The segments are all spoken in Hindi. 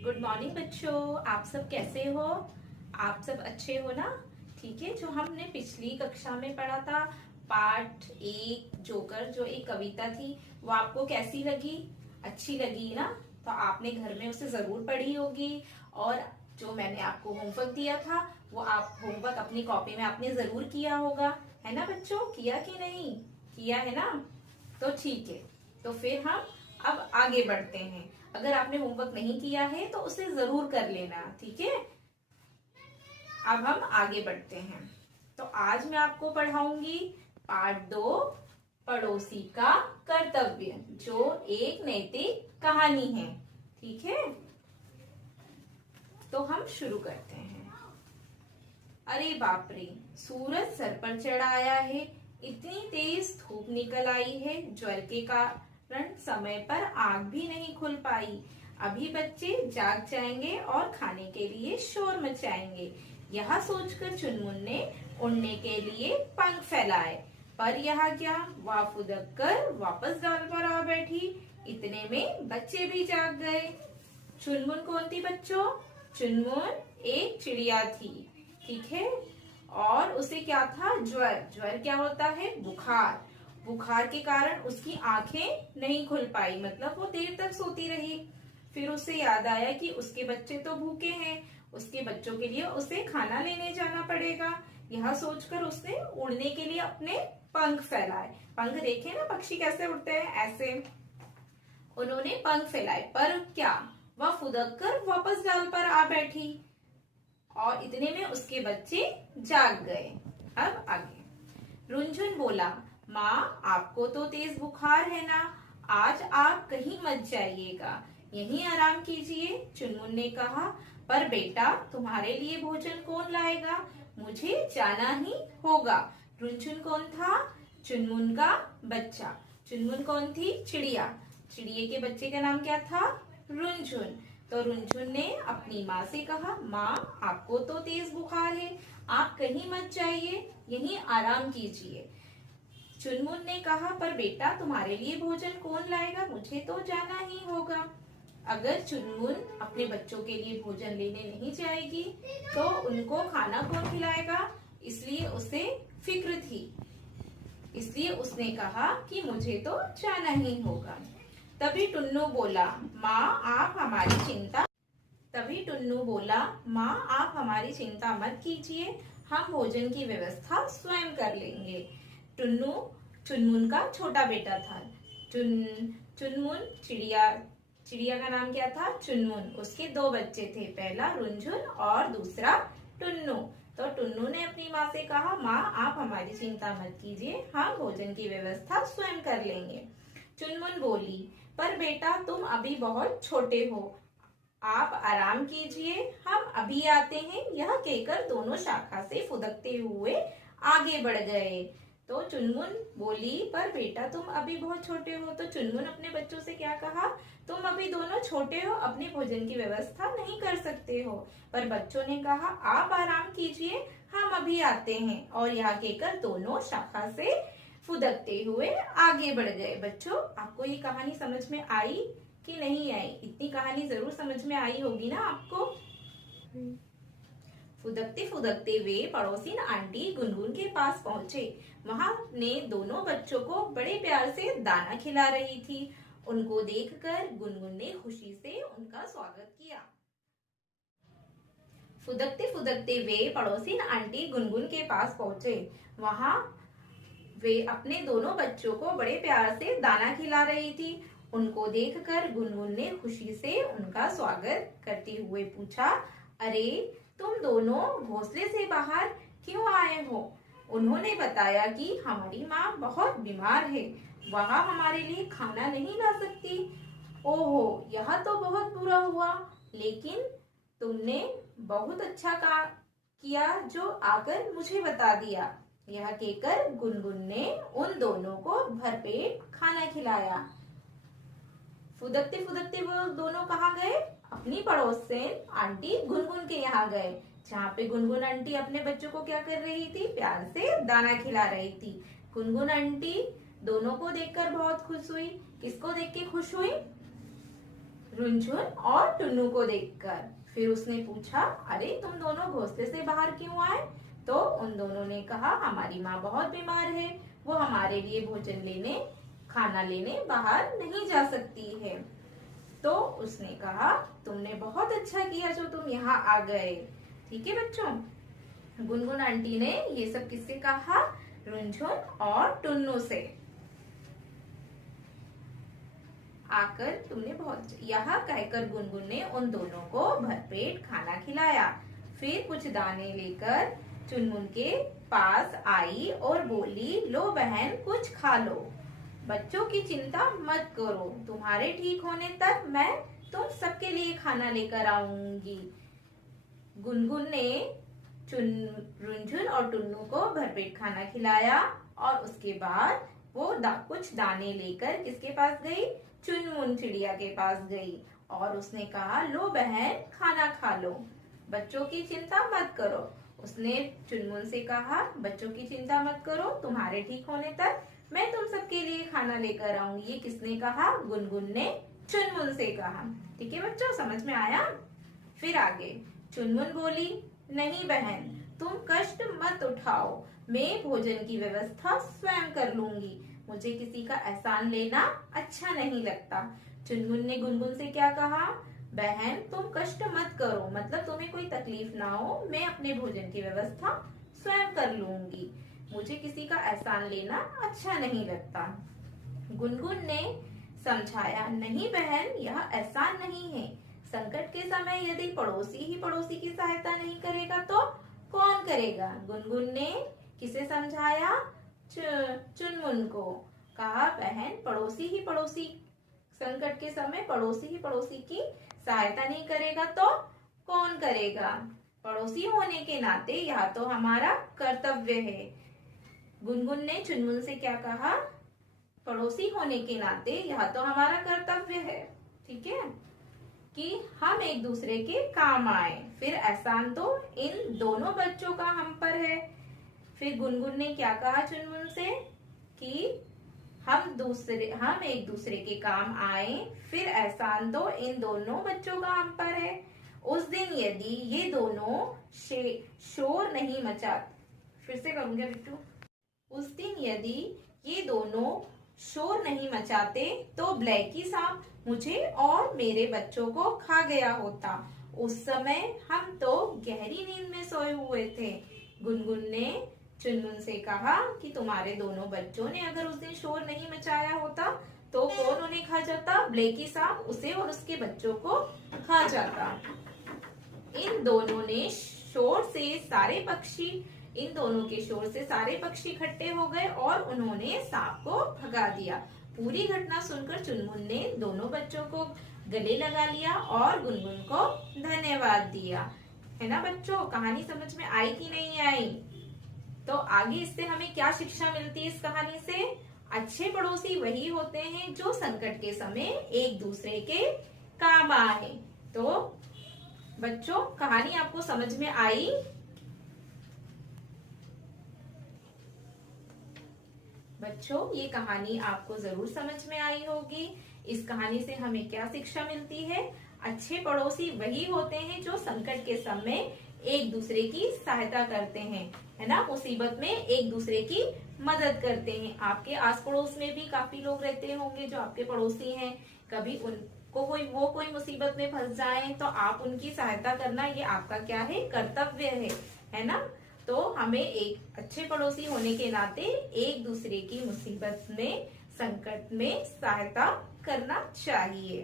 गुड मॉर्निंग बच्चों, आप सब कैसे हो? आप सब अच्छे हो ना? ठीक है। जो हमने पिछली कक्षा में पढ़ा था पाठ एक जोकर, जो एक कविता थी, वो आपको कैसी लगी? अच्छी लगी ना? तो आपने घर में उसे जरूर पढ़ी होगी। और जो मैंने आपको होमवर्क दिया था वो आप होमवर्क अपनी कॉपी में आपने जरूर किया होगा, है ना बच्चों? किया कि नहीं किया? है ना? तो ठीक है। तो फिर हम अब आगे बढ़ते हैं। अगर आपने होमवर्क नहीं किया है तो उसे जरूर कर लेना, ठीक है? अब हम आगे बढ़ते हैं। तो आज मैं आपको पढ़ाऊंगी पाठ 2, पड़ोसी का कर्तव्य, जो एक नैतिक कहानी है। ठीक है, तो हम शुरू करते हैं। अरे बाप रे, सूरज सर पर चढ़ आया है। इतनी तेज धूप निकल आई है, ज्वर के कारण समय पर आंख भी नहीं खुल पाई। अभी बच्चे जाग जाएंगे और खाने के लिए शोर मचाएंगे। यह सोचकर चुनमुन ने उड़ने के लिए पंख फैलाए, पर यह क्या, वह फुदक कर वापस डाल पर आ बैठी। इतने में बच्चे भी जाग गए। चुनमुन कौन थी बच्चों? चुनमुन एक चिड़िया थी, ठीक है। और उसे क्या था? ज्वर। ज्वर क्या होता है? बुखार। बुखार के कारण उसकी आंखें नहीं खुल पाई, मतलब वो देर तक सोती रही। फिर उसे याद आया कि उसके बच्चे तो भूखे हैं, उसके बच्चों के लिए उसे खाना लेने जाना पड़ेगा। यह सोचकर उसने उड़ने के लिए अपने पंख फैलाए। पंख देखे ना पक्षी कैसे उड़ते हैं, ऐसे उन्होंने पंख फैलाए, पर क्या, वह फुदक कर वापस डाल पर आ बैठी। और इतने में उसके बच्चे जाग गए। अब आगे रुनझुन बोला, माँ आपको तो तेज बुखार है ना, आज आप कहीं मत जाइएगा, यहीं आराम कीजिए। चुनमुन ने कहा, पर बेटा तुम्हारे लिए भोजन कौन लाएगा, मुझे जाना ही होगा। रुनझुन कौन था? चुनमुन का बच्चा। चुनमुन कौन थी? चिड़िया। चिड़िए के बच्चे का नाम क्या था? रुनझुन। तो रुनझुन ने अपनी माँ से कहा, माँ आपको तो तेज बुखार है, आप कहीं मत जाइए, यहीं आराम कीजिए। चुनमुन ने कहा, पर बेटा तुम्हारे लिए भोजन कौन लाएगा, मुझे तो जाना ही होगा। अगर चुनमुन अपने बच्चों के लिए भोजन लेने नहीं जाएगी तो उनको खाना कौन खिलाएगा, इसलिए उसे फिक्र थी। इसलिए उसने कहा कि मुझे तो जाना ही होगा। तभी टुन्नू बोला, माँ आप हमारी चिंता तभी टुन्नू बोला, माँ आप हमारी चिंता मत कीजिए, हम भोजन की व्यवस्था स्वयं कर लेंगे। टुन्नू चुनमुन का छोटा बेटा था। चुनमुन चिड़िया का नाम क्या था? चुनमुन। उसके 2 बच्चे थे, पहला रुनझुन और दूसरा टुन्नू। तो टुन्नू ने अपनी माँ से कहा, माँ आप हमारी चिंता मत कीजिए, हम भोजन की व्यवस्था स्वयं कर लेंगे। चुनमुन बोली, पर बेटा तुम अभी बहुत छोटे हो, आप आराम कीजिए, हम अभी आते हैं। यह कहकर दोनों शाखा से फुदकते हुए आगे बढ़ गए। तो चुनमुन बोली, पर बेटा तुम अभी बहुत छोटे हो। तो चुनमुन अपने बच्चों से क्या कहा? तुम अभी दोनों छोटे हो, अपने भोजन की व्यवस्था नहीं कर सकते हो। पर बच्चों ने कहा, आप आराम कीजिए, हम अभी आते हैं। और यह कहकर दोनों शाखा से फुदकते हुए आगे बढ़ गए। बच्चों आपको ये कहानी समझ में आई कि नहीं आई? इतनी कहानी जरूर समझ में आई होगी ना आपको। फुदकते फुदकते वे पड़ोसी आंटी गुनगुन के पास पहुंचे। वहां ने दोनों बच्चों को बड़े प्यार से दाना खिला रही थी। उनको देखकर गुनगुन ने खुशी से उनका स्वागत किया। फुदकते फुदकते वे पड़ोसी आंटी गुनगुन के पास पहुंचे। वहां वे अपने दोनों बच्चों को बड़े प्यार से दाना खिला रही थी। उनको देखकर गुनगुन ने खुशी से उनका स्वागत करते हुए पूछा, अरे तुम दोनों घोंसले से बाहर क्यों आए हो? उन्होंने बताया कि हमारी माँ बहुत बीमार है, वह हमारे लिए खाना नहीं ला सकती। ओहो, यह तो बहुत बुरा हुआ, लेकिन तुमने बहुत अच्छा किया जो आकर मुझे बता दिया। यह कहकर गुनगुन ने उन दोनों को भरपेट खाना खिलाया। फुदकते फुदकते वो दोनों कहाँ गए? अपनी पड़ोस से आंटी गुनगुन के यहाँ गए, जहाँ पे गुनगुन आंटी अपने बच्चों को क्या कर रही थी? प्यार से दाना खिला रही थी। गुनगुन आंटी दोनों को देखकर बहुत खुश हुई। किसको देख के खुश हुई? रुनझुन और टुन्नू को देखकर। फिर उसने पूछा, अरे तुम दोनों घोंसले से बाहर क्यों आए? तो उन दोनों ने कहा, हमारी माँ बहुत बीमार है, वो हमारे लिए भोजन लेने, खाना लेने बाहर नहीं जा सकती है। तो उसने कहा, तुमने बहुत अच्छा किया जो तुम यहाँ आ गए। ठीक है बच्चों, गुनगुन आंटी ने ये सब किससे कहा? रुनझुन और टुन्नू से। आकर तुमने बहुत, यह कहकर गुनगुन ने उन दोनों को भरपेट खाना खिलाया। फिर कुछ दाने लेकर चुनमुन के पास आई और बोली, लो बहन कुछ खा लो, बच्चों की चिंता मत करो, तुम्हारे ठीक होने तक मैं तुम सबके लिए खाना लेकर आऊंगी। गुनगुन ने रुनझुन और टुन्नू को भरपेट खाना खिलाया और उसके बाद वो कुछ दाने लेकर किसके पास गई? चुनमुन चिड़िया के पास गई और उसने कहा, लो बहन खाना खा लो, बच्चों की चिंता मत करो। उसने चुनमुन से कहा, बच्चों की चिंता मत करो, तुम्हारे ठीक होने तक मैं तुम सबके लिए खाना लेकर आऊंगी। ये किसने कहा? गुनगुन ने चुनमुन से कहा। ठीक है बच्चों, समझ में आया? फिर आगे चुनमुन बोली, नहीं बहन तुम कष्ट मत उठाओ, मैं भोजन की व्यवस्था स्वयं कर लूंगी, मुझे किसी का एहसान लेना अच्छा नहीं लगता। चुनमुन ने गुनगुन से क्या कहा? बहन तुम कष्ट मत करो, मतलब तुम्हें कोई तकलीफ ना हो, मैं अपने भोजन की व्यवस्था स्वयं कर लूंगी, मुझे किसी का एहसान लेना अच्छा नहीं लगता। गुनगुन ने समझाया, नहीं बहन यह एहसान नहीं है, संकट के समय यदि पड़ोसी ही पड़ोसी की सहायता नहीं करेगा तो कौन करेगा? गुनगुन ने किसे समझाया? चुनमुन को। कहा, बहन पड़ोसी ही पड़ोसी, संकट के समय पड़ोसी ही पड़ोसी की सहायता नहीं करेगा तो कौन करेगा? पड़ोसी होने के नाते यह तो हमारा कर्तव्य है। गुनगुन ने चुनमुन से क्या कहा? पड़ोसी होने के नाते यह तो हमारा कर्तव्य है, ठीक है, कि हम एक दूसरे के काम आए। फिर एहसान तो इन दोनों बच्चों का हम पर है। फिर गुनगुन ने क्या कहा चुनमुन से? कि हम एक दूसरे के काम आए, फिर एहसान तो इन दोनों बच्चों का हम पर है। उस दिन यदि ये दोनों शोर नहीं मचा, फिर से करूंगा बिट्टू, उस दिन यदि ये दोनों शोर नहीं मचाते तो ब्लैकी सांप मुझे और मेरे बच्चों को खा गया होता। उस समय हम तो गहरी नींद में सोए हुए थे। गुनगुन ने चुनमुन से कहा कि तुम्हारे दोनों बच्चों ने अगर उस दिन शोर नहीं मचाया होता तो कौन उन्हें खा जाता? ब्लैकी सांप उसे और उसके बच्चों को खा जाता। इन दोनों के शोर से सारे पक्षी इकट्ठे हो गए और उन्होंने सांप को भगा दिया। पूरी घटना सुनकर चुनमुन ने दोनों बच्चों को गले लगा लिया और गुनगुन को धन्यवाद दिया। है ना बच्चों, कहानी समझ में आई कि नहीं आई? तो आगे इससे हमें क्या शिक्षा मिलती है इस कहानी से? अच्छे पड़ोसी वही होते हैं जो संकट के समय एक दूसरे के काम आए। तो बच्चों कहानी आपको समझ में आई? बच्चों ये कहानी आपको जरूर समझ में आई होगी। इस कहानी से हमें क्या शिक्षा मिलती है? अच्छे पड़ोसी वही होते हैं जो संकट के समय एक दूसरे की सहायता करते हैं, है ना, मुसीबत में एक दूसरे की मदद करते हैं। आपके आस पड़ोस में भी काफी लोग रहते होंगे जो आपके पड़ोसी हैं। कभी उनको कोई मुसीबत में फंस जाए तो आप उनकी सहायता करना ये आपका क्या है? कर्तव्य है ना। तो हमें एक अच्छे पड़ोसी होने के नाते एक दूसरे की मुसीबत में, संकट में सहायता करना चाहिए।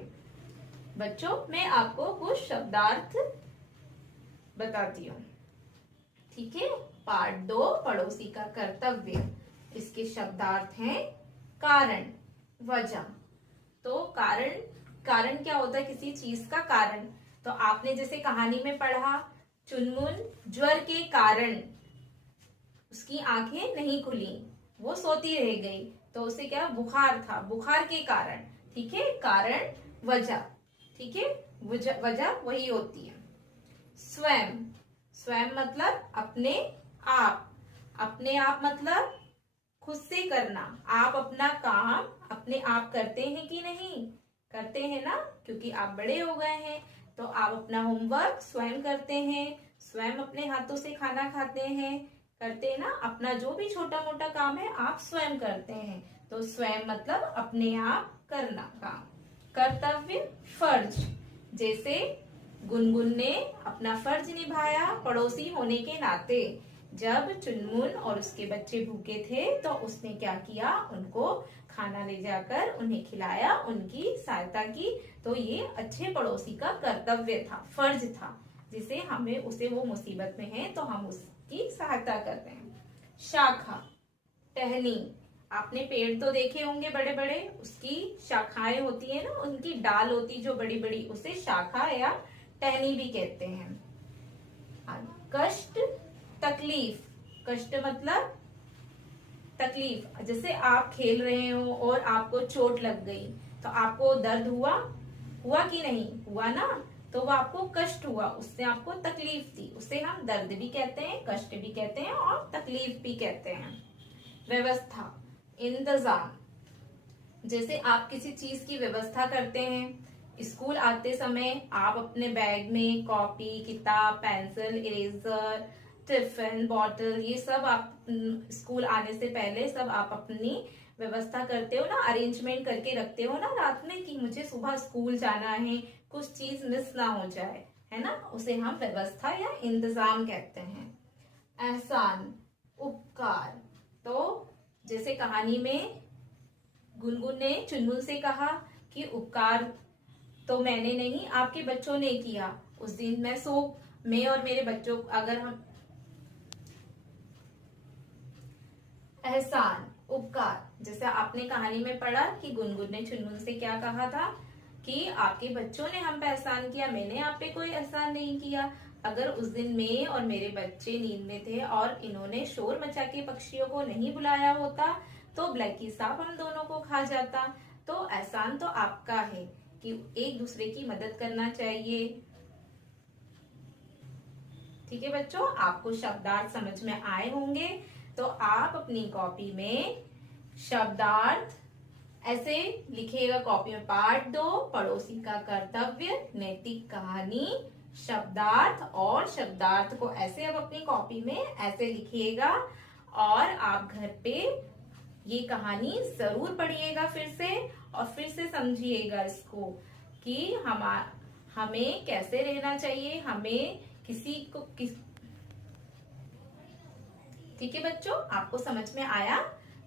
बच्चों मैं आपको कुछ शब्दार्थ बताती हूँ, ठीक है। पार्ट 2 पड़ोसी का कर्तव्य। इसके शब्दार्थ हैं कारण, वजह। तो कारण क्या होता है? किसी चीज का कारण। तो आपने जैसे कहानी में पढ़ा, चुनमुन ज्वर के कारण उसकी आंखें नहीं खुली, वो सोती रह गई, तो उसे क्या? बुखार था, बुखार के कारण। ठीक है, कारण वजह, ठीक है, वजह वही होती है। स्वयं मतलब अपने आप मतलब खुद से करना। आप अपना काम अपने आप करते हैं कि नहीं? करते हैं ना, क्योंकि आप बड़े हो गए हैं तो आप अपना होमवर्क स्वयं करते हैं, स्वयं अपने हाथों से खाना खाते हैं, करते हैं ना। अपना जो भी छोटा मोटा काम है आप स्वयं करते हैं। तो स्वयं मतलब अपने आप करना काम। कर्तव्य, फर्ज, जैसे गुनगुन ने अपना फर्ज निभाया पड़ोसी होने के नाते। जब चुनमुन और उसके बच्चे भूखे थे तो उसने क्या किया, उनको खाना ले जाकर उन्हें खिलाया, उनकी सहायता की। तो ये अच्छे पड़ोसी का कर्तव्य था, फर्ज था, जिसे हमें उसे वो मुसीबत में है तो हम उसकी सहायता करते हैं। शाखा, टहनी, आपने पेड़ तो देखे होंगे बड़े बड़े, उसकी शाखाएं होती है ना, उनकी डाल होती जो बड़ी बड़ी, उसे शाखा या टहनी भी कहते हैं। कष्ट, तकलीफ, कष्ट मतलब तकलीफ, जैसे आप खेल रहे हो और आपको चोट लग गई तो आपको दर्द हुआ, हुआ कि नहीं हुआ ना, तो वो आपको कष्ट हुआ, उससे आपको तकलीफ थी, उसे हम दर्द भी कहते हैं, कष्ट भी कहते हैं और तकलीफ भी कहते हैं। व्यवस्था, इंतजाम, जैसे आप किसी चीज की व्यवस्था करते हैं। स्कूल आते समय आप अपने बैग में कॉपी, किताब, पेंसिल, इरेजर, टिफिन, बॉटल, ये सब आप स्कूल आने से पहले सब आप अपनी व्यवस्था करते हो ना, अरेंजमेंट करके रखते हो ना रात में, कि मुझे सुबह स्कूल जाना है, कुछ चीज मिस ना हो जाए, है ना, उसे हम व्यवस्था या इंतजाम कहते हैं। एहसान, उपकार, तो जैसे कहानी में गुनगुन ने चुनमुन से कहा कि उपकार तो मैंने नहीं, आपके बच्चों ने किया। उस दिन मैं और मेरे बच्चों, अगर हम एहसान, उपकार, जैसे आपने कहानी में पढ़ा कि गुनगुन ने चुनमुन से क्या कहा था कि आपके बच्चों ने हम पे एहसान किया, मैंने आप पे कोई एहसान नहीं किया। अगर उस दिन मैं और मेरे बच्चे नींद में थे और इन्होंने शोर मचा के पक्षियों को नहीं बुलाया होता तो ब्लैकी सांप हम दोनों को खा जाता। तो एहसान तो आपका है कि एक दूसरे की मदद करना चाहिए। ठीक है बच्चों, आपको शब्दार्थ समझ में आए होंगे, तो आप अपनी कॉपी में शब्दार्थ ऐसे लिखिएगा। कॉपी में पार्ट 2 पड़ोसी का कर्तव्य, नैतिक कहानी, शब्दार्थ, और शब्दार्थ को ऐसे अब अपनी कॉपी में ऐसे लिखिएगा। और आप घर पे ये कहानी जरूर पढ़िएगा फिर से, और फिर से समझिएगा इसको कि हमें कैसे रहना चाहिए, हमें ठीक है बच्चों, आपको समझ में आया?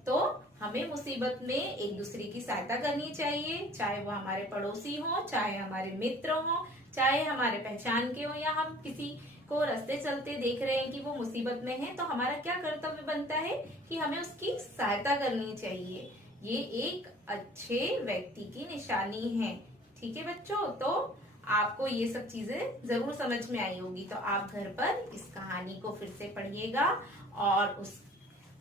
तो हमें मुसीबत में एक दूसरे की सहायता करनी चाहिए, चाहे वो हमारे पड़ोसी हो, चाहे हमारे मित्र हो, चाहे हमारे पहचान के हो, या हम किसी को रास्ते चलते देख रहे हैं कि वो मुसीबत में है, तो हमारा क्या कर्तव्य बनता है कि हमें उसकी सहायता करनी चाहिए। ये एक अच्छे व्यक्ति की निशानी है। ठीक है बच्चों, तो आपको ये सब चीजें जरूर समझ में आई होगी। तो आप घर पर इस कहानी को फिर से पढ़िएगा और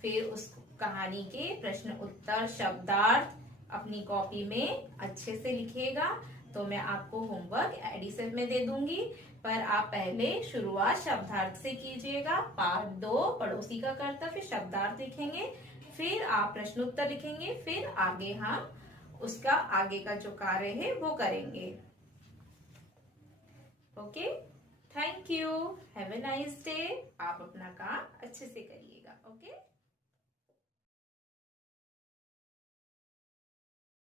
फिर उस कहानी के प्रश्न उत्तर शब्दार्थ अपनी कॉपी में अच्छे से लिखिएगा। तो मैं आपको होमवर्क एडिशन में दे दूंगी, पर आप पहले शुरुआत शब्दार्थ से कीजिएगा। पार्ट 2 पड़ोसी का कर्तव्य शब्दार्थ लिखेंगे, फिर आप प्रश्न उत्तर लिखेंगे, फिर आगे हम उसका आगे का जो कार्य है वो करेंगे। Okay, thank you, have a nice day. आप अपना काम अच्छे से करिएगा। ओके।